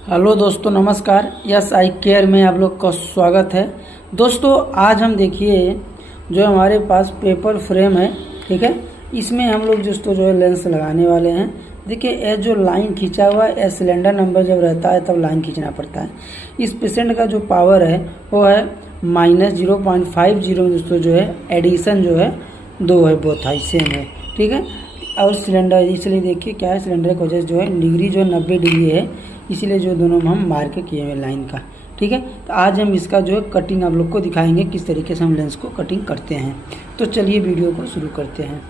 Hello दोस्तों, नमस्कार। Yes I care में आप लोग का स्वागत है। दोस्तों आज हम देखिए जो हमारे पास पेपर फ्रेम है, ठीक है, इसमें हम लोग दोस्तों जो है लेंस लगाने वाले हैं। देखिए ये जो लाइन खींचा हुआ है, ये सिलेंडर नंबर जब रहता है तब लाइन खींचना पड़ता है। इस पेशेंट का जो पावर है वो है -0.50 में दोस्तों जो है एडिशन जो है 2 है, बोथ है सेम है, ठीक है। और सिलेंडर इसलिए देखिए क्या है, सिलेंडर की वजह से जो है डिग्री जो 90 डिग्री है, इसीलिए जो दोनों हम मार्क किए हुए लाइन का, ठीक है। तो आज हम इसका जो है कटिंग आप लोग को दिखाएंगे, किस तरीके से हम लेंस को कटिंग करते हैं। तो चलिए वीडियो को शुरू करते हैं।